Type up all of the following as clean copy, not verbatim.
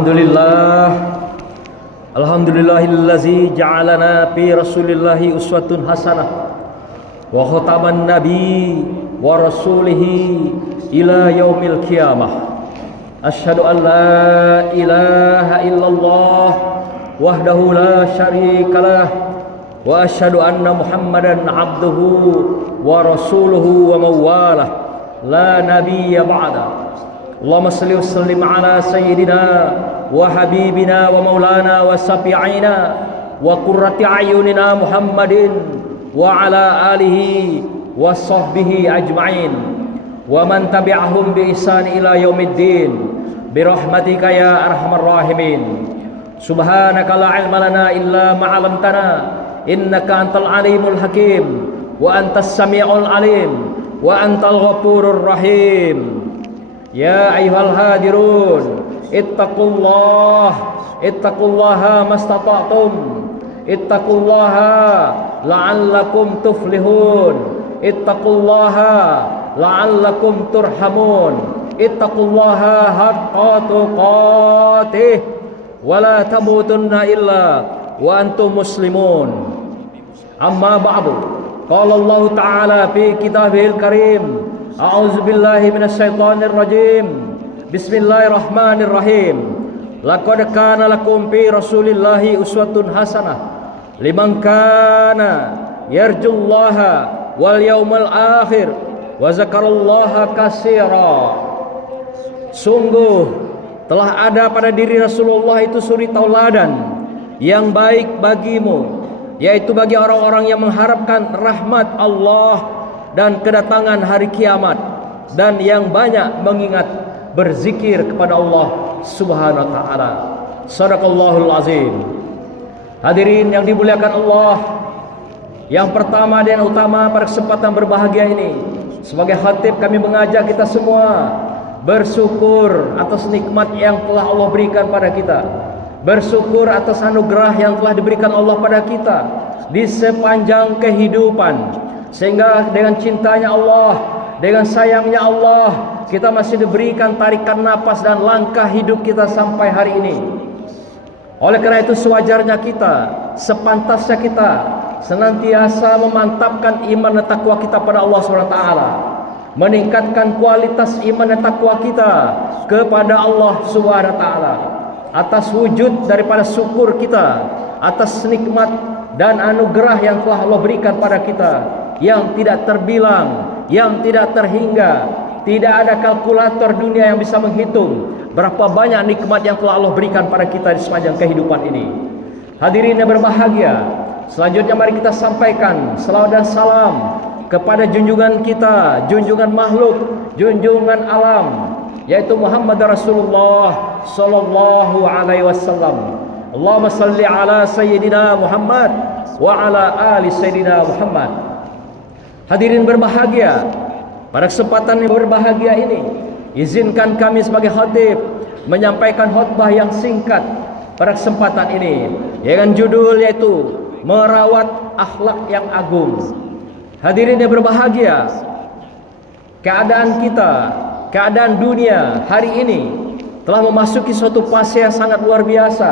Alhamdulillah, Alhamdulillahillazi ja'alana fi rasulillahi uswatun hasanah wa khataman nabi wa rasulihi ila yaumil qiyamah. Asyhadu an la ilaha illallah wahdahu la syarikalah wa asyhadu anna muhammadan abduhu wa rasuluhu wa mawalah la nabiyya ba'da. Allahumma salli wa sallim ala sayyidina wa habibina wa maulana wa safi'ina wa qurrati ayunina Muhammadin wa ala alihi wa sahbihi ajma'in wa man tabi'ahum bi ihsan ila yaumiddin bi rahmatika ya arhamar rahimin. Subhanaka la ilma lana illa ma 'allamtana innaka antal alimul hakim wa antas sami'ul alim wa antal ghafurur rahim. Ya ayyuhal hadirun ittaqullaha mastata'tum, ittaqullaha la'allakum tuflihun, ittaqullaha la'allakum turhamun, ittaqullaha haqqa tuqatih wa la tamutunna illa wa antum muslimun. Amma ba'du, qala Allah ta'ala fi kitabihil karim, a'udzu billahi minasyaitonir rajim. Bismillahirrahmanirrahim. Laqad kana lakum fi rasulillahi uswatun hasanah liman kana yarjullaha wal yawmal akhir wa zakarallaha katsira. Sungguh telah ada pada diri Rasulullah itu suri tauladan yang baik bagimu, yaitu bagi orang-orang yang mengharapkan rahmat Allah dan kedatangan hari kiamat, dan yang banyak mengingat berzikir kepada Allah Subhanahu wa taala. Shadaqallahul azim. Hadirin yang dimuliakan Allah, yang pertama dan utama pada kesempatan berbahagia ini, sebagai khatib kami mengajak kita semua bersyukur atas nikmat yang telah Allah berikan pada kita, bersyukur atas anugerah yang telah diberikan Allah pada kita di sepanjang kehidupan, sehingga dengan cintanya Allah, dengan sayangnya Allah, kita masih diberikan tarikan napas dan langkah hidup kita sampai hari ini. Oleh karena itu sewajarnya kita, sepantasnya kita senantiasa memantapkan iman dan takwa kita pada Allah SWT, meningkatkan kualitas iman dan takwa kita kepada Allah SWT, atas wujud daripada syukur kita atas nikmat dan anugerah yang telah Allah berikan pada kita, yang tidak terbilang, yang tidak terhingga. Tidak ada kalkulator dunia yang bisa menghitung berapa banyak nikmat yang telah Allah berikan pada kita di sepanjang kehidupan ini. Hadirin yang berbahagia, selanjutnya mari kita sampaikan selawat dan salam kepada junjungan kita, junjungan makhluk, junjungan alam, yaitu Muhammad Rasulullah sallallahu alaihi wasallam. Allahumma salli ala sayyidina Muhammad wa ala ali sayyidina Muhammad. Hadirin berbahagia, pada kesempatan yang berbahagia ini, izinkan kami sebagai khatib menyampaikan khutbah yang singkat pada kesempatan ini, dengan judul yaitu merawat akhlak yang agung. Hadirin yang berbahagia, keadaan kita, keadaan dunia hari ini telah memasuki suatu fase yang sangat luar biasa,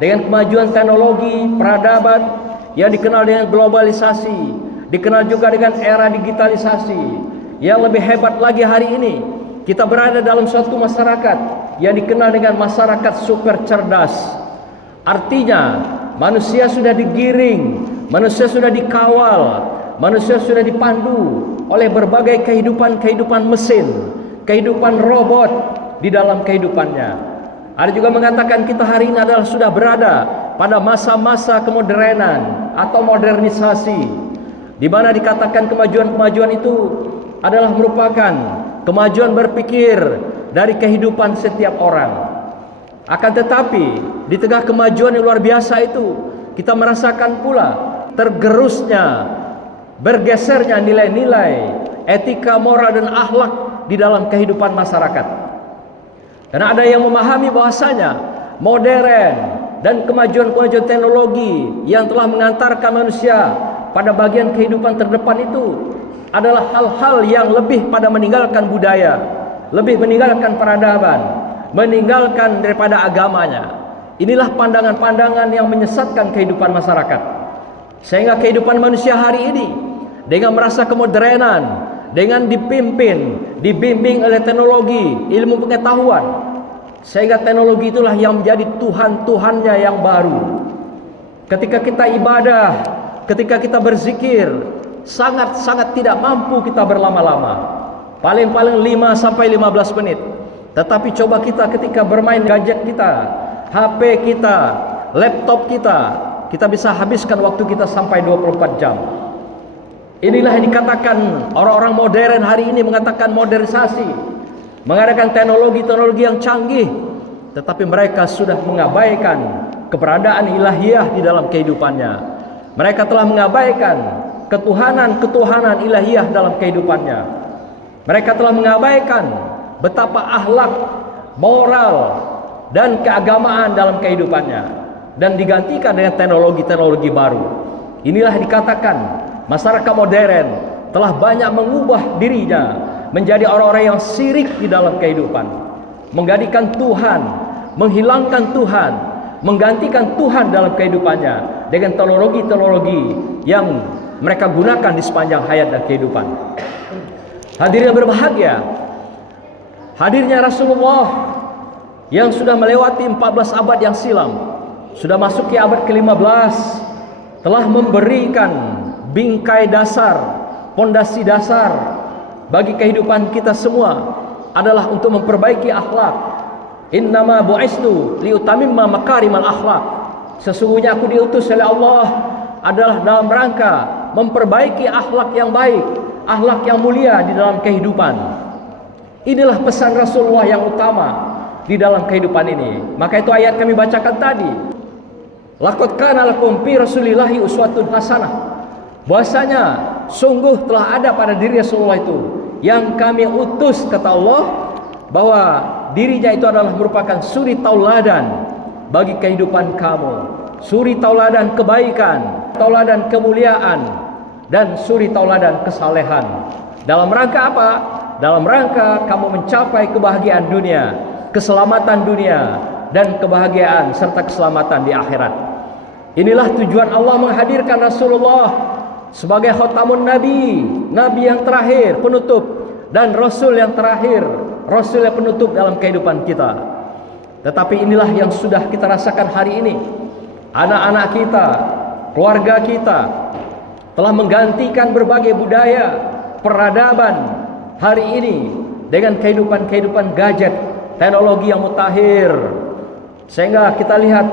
dengan kemajuan teknologi, peradaban yang dikenal dengan globalisasi, dikenal juga dengan era digitalisasi. Yang lebih hebat lagi, hari ini kita berada dalam suatu masyarakat yang dikenal dengan masyarakat super cerdas. Artinya manusia sudah digiring, manusia sudah dikawal, manusia sudah dipandu oleh berbagai kehidupan mesin, kehidupan robot di dalam kehidupannya. Ada juga mengatakan kita hari ini adalah sudah berada pada masa-masa kemodernan atau modernisasi, di mana dikatakan kemajuan-kemajuan itu adalah merupakan kemajuan berpikir dari kehidupan setiap orang. Akan tetapi di tengah kemajuan yang luar biasa itu, kita merasakan pula tergerusnya, bergesernya nilai-nilai etika, moral dan akhlak di dalam kehidupan masyarakat. Karena ada yang memahami bahwasanya modern dan kemajuan-kemajuan teknologi yang telah mengantarkan manusia pada bagian kehidupan terdepan itu adalah hal-hal yang lebih pada meninggalkan budaya, lebih meninggalkan peradaban, meninggalkan daripada agamanya. Inilah pandangan-pandangan yang menyesatkan kehidupan masyarakat. Sehingga kehidupan manusia hari ini dengan merasa kemodernan, dengan dibimbing oleh teknologi, ilmu pengetahuan, sehingga teknologi itulah yang menjadi Tuhan-Tuhannya yang baru. Ketika kita ibadah, ketika kita berzikir, sangat-sangat tidak mampu kita berlama-lama. Paling-paling 5 sampai 15 menit. Tetapi coba kita ketika bermain gadget kita, HP kita, laptop kita bisa habiskan waktu kita sampai 24 jam. Inilah yang dikatakan orang-orang modern hari ini, mengatakan modernisasi, mengadakan teknologi-teknologi yang canggih, tetapi mereka sudah mengabaikan keberadaan ilahiyah di dalam kehidupannya. Mereka telah mengabaikan ketuhanan ilahiyah dalam kehidupannya. Mereka telah mengabaikan betapa akhlak, moral, dan keagamaan dalam kehidupannya, dan digantikan dengan teknologi-teknologi baru. Inilah yang dikatakan masyarakat modern telah banyak mengubah dirinya menjadi orang-orang yang syirik di dalam kehidupan, menggadikan Tuhan, menghilangkan Tuhan, menggantikan Tuhan dalam kehidupannya dengan teknologi-teknologi yang mereka gunakan di sepanjang hayat dan kehidupan. Hadirin yang berbahagia, hadirnya Rasulullah yang sudah melewati 14 abad yang silam, sudah masuk ke abad ke-15, telah memberikan bingkai dasar, pondasi dasar bagi kehidupan kita semua, adalah untuk memperbaiki akhlak. Innama bu'istu liutamimma makarimal akhlak. Sesungguhnya aku diutus oleh Allah adalah dalam rangka memperbaiki akhlak yang baik, akhlak yang mulia di dalam kehidupan. Inilah pesan Rasulullah yang utama di dalam kehidupan ini. Maka itu ayat kami bacakan tadi, laqad kana lakum fi rasulillahi uswatun hasanah. Bahwasanya sungguh telah ada pada diri Rasulullah itu yang kami utus, kata Allah, bahwa dirinya itu adalah merupakan suri tauladan bagi kehidupan kamu, suri tauladan kebaikan, tauladan kemuliaan, dan suri tauladan kesalehan. Dalam rangka apa? Dalam rangka kamu mencapai kebahagiaan dunia, keselamatan dunia, dan kebahagiaan serta keselamatan di akhirat. Inilah tujuan Allah menghadirkan Rasulullah sebagai khatamun nabi, nabi yang terakhir, penutup, dan rasul yang terakhir, rasul yang penutup dalam kehidupan kita. Tetapi inilah yang sudah kita rasakan hari ini. Anak-anak kita, keluarga kita telah menggantikan berbagai budaya, peradaban hari ini dengan kehidupan gadget, teknologi yang mutakhir. Sehingga kita lihat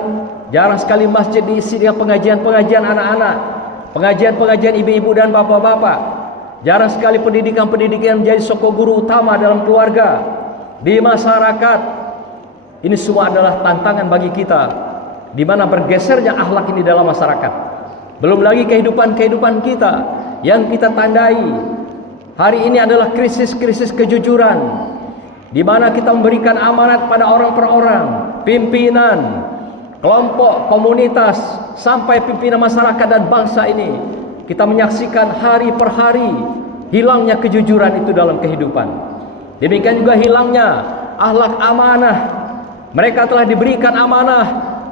jarang sekali masjid diisi dengan pengajian-pengajian anak-anak, pengajian-pengajian ibu-ibu dan bapak-bapak. Jarang sekali pendidikan-pendidikan menjadi sokok guru utama dalam keluarga, di masyarakat. Ini semua adalah tantangan bagi kita, di mana bergesernya akhlak ini dalam masyarakat. Belum lagi kehidupan kita yang kita tandai hari ini adalah krisis-krisis kejujuran, di mana kita memberikan amanat pada orang per orang, pimpinan, kelompok, komunitas, sampai pimpinan masyarakat dan bangsa ini. Kita menyaksikan hari per hari hilangnya kejujuran itu dalam kehidupan. Demikian juga hilangnya akhlak amanah. Mereka telah diberikan amanah,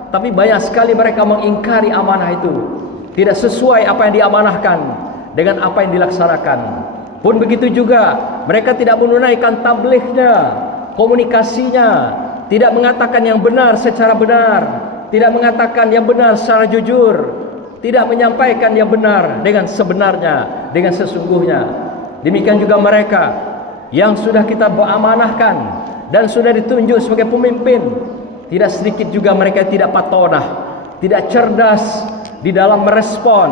tapi banyak sekali mereka mengingkari amanah itu. Tidak sesuai apa yang diamanahkan dengan apa yang dilaksanakan. Pun begitu juga mereka tidak menunaikan tablighnya, komunikasinya, tidak mengatakan yang benar secara benar, tidak mengatakan yang benar secara jujur, tidak menyampaikan yang benar dengan sebenarnya, dengan sesungguhnya. Demikian juga mereka yang sudah kita amanahkan dan sudah ditunjuk sebagai pemimpin, tidak sedikit juga mereka tidak patonah, tidak cerdas di dalam merespon,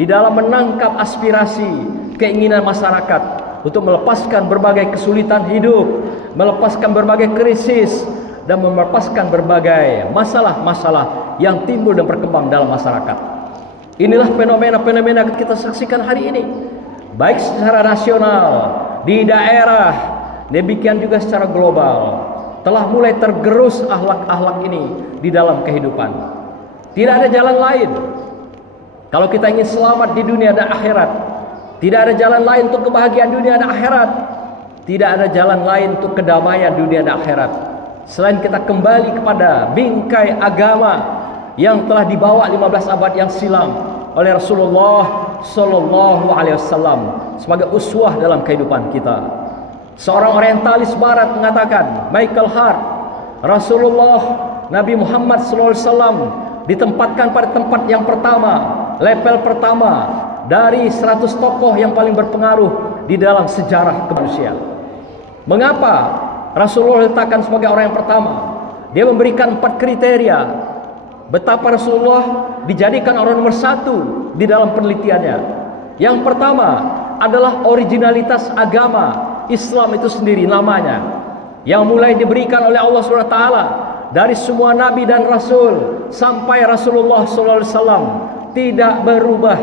di dalam menangkap aspirasi, keinginan masyarakat untuk melepaskan berbagai kesulitan hidup, melepaskan berbagai krisis, dan melepaskan berbagai masalah-masalah yang timbul dan berkembang dalam masyarakat. Inilah fenomena-fenomena yang kita saksikan hari ini, baik secara nasional, di daerah, demikian juga secara global. Telah mulai tergerus akhlak-akhlak ini di dalam kehidupan. Tidak ada jalan lain kalau kita ingin selamat di dunia dan akhirat. Tidak ada jalan lain untuk kebahagiaan dunia dan akhirat. Tidak ada jalan lain untuk kedamaian dunia dan akhirat. selain kita kembali kepada bingkai agama yang telah dibawa 15 abad yang silam oleh Rasulullah Sallallahu Alaihi Wasallam sebagai uswah dalam kehidupan kita. Seorang orientalis barat mengatakan, Michael Hart, Rasulullah Nabi Muhammad Sallallahu Alaihi Wasallam ditempatkan pada tempat yang pertama, level pertama dari 100 tokoh yang paling berpengaruh di dalam sejarah kemanusiaan. Mengapa Rasulullah diletakkan sebagai orang yang pertama? Dia memberikan 4 kriteria betapa Rasulullah dijadikan orang nomor 1 di dalam penelitiannya. Yang pertama adalah originalitas agama Islam itu sendiri namanya, yang mulai diberikan oleh Allah SWT dari semua nabi dan rasul sampai Rasulullah SAW tidak berubah.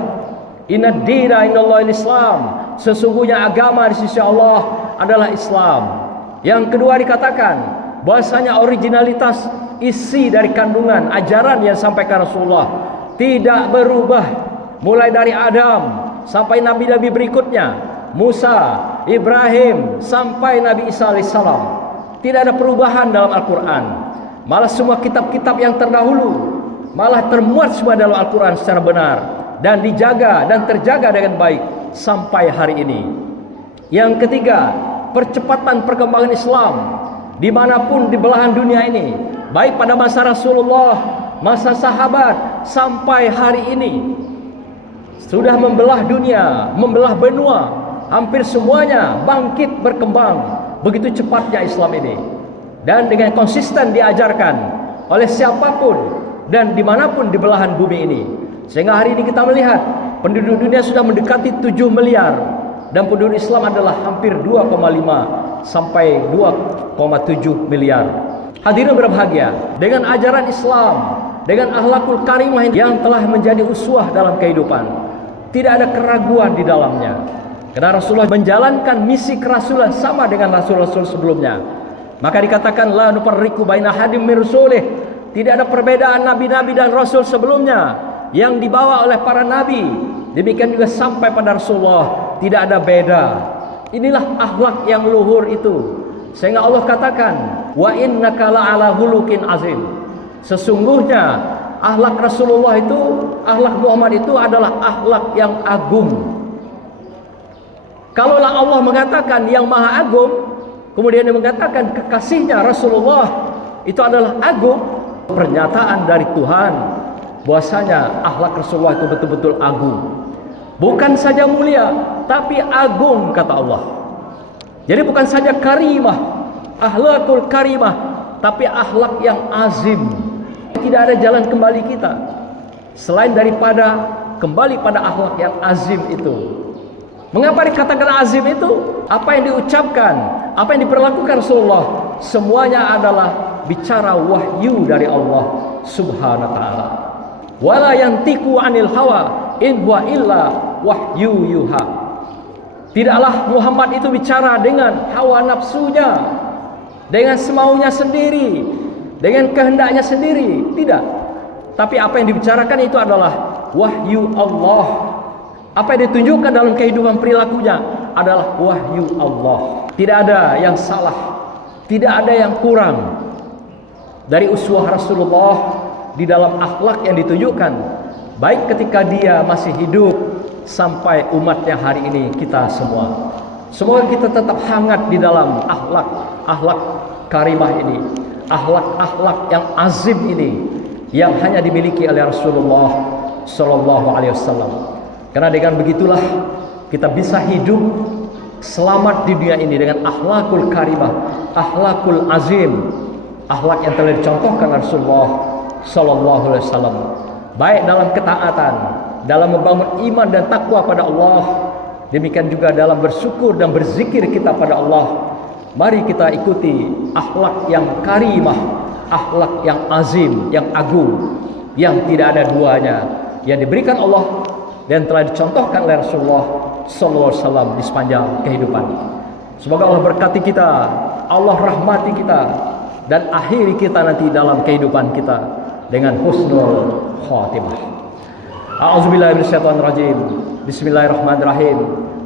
Inna dina indallahi Islam, sesungguhnya agama di sisi Allah adalah Islam. Yang kedua dikatakan bahwasanya originalitas isi dari kandungan ajaran yang disampaikan Rasulullah tidak berubah, mulai dari Adam sampai nabi-nabi berikutnya, Musa, Ibrahim sampai Nabi Isa alaihissalam. Tidak ada perubahan dalam Al-Quran. Malah semua kitab-kitab yang terdahulu malah termuat semua dalam Al-Quran secara benar dan dijaga dan terjaga dengan baik sampai hari ini. Yang ketiga, percepatan perkembangan Islam dimanapun di belahan dunia ini, baik pada masa Rasulullah, masa sahabat sampai hari ini, sudah membelah dunia, membelah benua. Hampir semuanya bangkit berkembang. Begitu cepatnya Islam ini, dan dengan konsisten diajarkan oleh siapapun dan dimanapun di belahan bumi ini, sehingga hari ini kita melihat penduduk dunia sudah mendekati 7 miliar dan penduduk Islam adalah hampir 2,5 sampai 2,7 miliar. Hadirin berbahagia, dengan ajaran Islam, dengan akhlakul karimah yang telah menjadi uswah dalam kehidupan, tidak ada keraguan di dalamnya. Karena Rasulullah menjalankan misi kerasulan sama dengan rasul-rasul sebelumnya. Maka dikatakan la nufarriqu baina hadim min rusulih, tidak ada perbedaan nabi-nabi dan rasul sebelumnya yang dibawa oleh para nabi. Demikian juga sampai pada Rasulullah tidak ada beda. Inilah akhlak yang luhur itu. Sehingga Allah katakan, wa innaka la'ala khuluqin azim. Sesungguhnya akhlak Rasulullah itu, akhlak Muhammad itu adalah akhlak yang agung. Kalaulah Allah mengatakan yang maha agung, kemudian dia mengatakan kekasihnya Rasulullah itu adalah agung, pernyataan dari Tuhan bahwasanya akhlak Rasulullah itu betul-betul agung. Bukan saja mulia, tapi agung, kata Allah. Jadi bukan saja karimah, akhlakul karimah, tapi akhlak yang azim. Tidak ada jalan kembali kita selain daripada kembali pada akhlak yang azim itu. Mengapa dikatakan azim itu? Apa yang diucapkan, apa yang diperlakukan Rasulullah, semuanya adalah bicara wahyu dari Allah Subhanahu wa taala. Wala yantiqu 'anil hawa in huwa illa wahyu yuha. Tidaklah Muhammad itu bicara dengan hawa nafsunya, dengan semaunya sendiri, dengan kehendaknya sendiri, tidak. Tapi apa yang dibicarakan itu adalah wahyu Allah. Apa yang ditunjukkan dalam kehidupan perilakunya adalah wahyu Allah. Tidak ada yang salah, tidak ada yang kurang dari uswah Rasulullah di dalam akhlak yang ditunjukkan, baik ketika dia masih hidup sampai umatnya hari ini kita semua. Semoga kita tetap hangat di dalam akhlak karimah ini, akhlak yang azim ini yang hanya dimiliki oleh Rasulullah Sallallahu Alaihi Wasallam. Karena dengan begitulah kita bisa hidup selamat di dunia ini dengan akhlakul karimah, akhlakul azim, akhlak yang telah dicontohkan Rasulullah Sallallahu Alaihi Wasallam, baik dalam ketaatan, dalam membangun iman dan takwa pada Allah, demikian juga dalam bersyukur dan berzikir kita pada Allah. Mari kita ikuti akhlak yang karimah, akhlak yang azim, yang agung, yang tidak ada duanya, yang diberikan Allah dan telah dicontohkan oleh Rasulullah Sallallahu Alaihi Wasallam di sepanjang kehidupan. Semoga Allah berkati kita, Allah rahmati kita, dan akhiri kita nanti dalam kehidupan kita dengan husnul khatimah. A'udzubillahi minasyaitonirrajim. Bismillahirrahmanirrahim.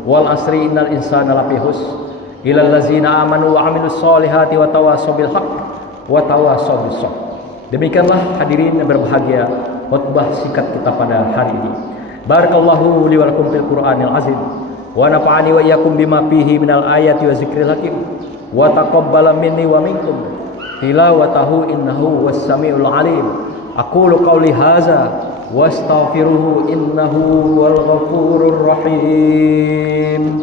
Wal asri innal insana lafi khusr illal ladzina amanu wa 'amilus solihati wa tawassaw bil haqq wa tawassaw bis sabr. Demikianlah hadirin yang berbahagia khutbah singkat kita pada hari ini. Barakallahu li wa lakum fil Qur'anil azim wa nafa'ani wa iyyakum bima fihi minal ayati wa zikril hakim wa taqabbala minni wa minkum tilawatahu innahu was-sami'ul alim. Aqulu qawli hadza wastaghfiruhu innahu wal ghafurur rahim.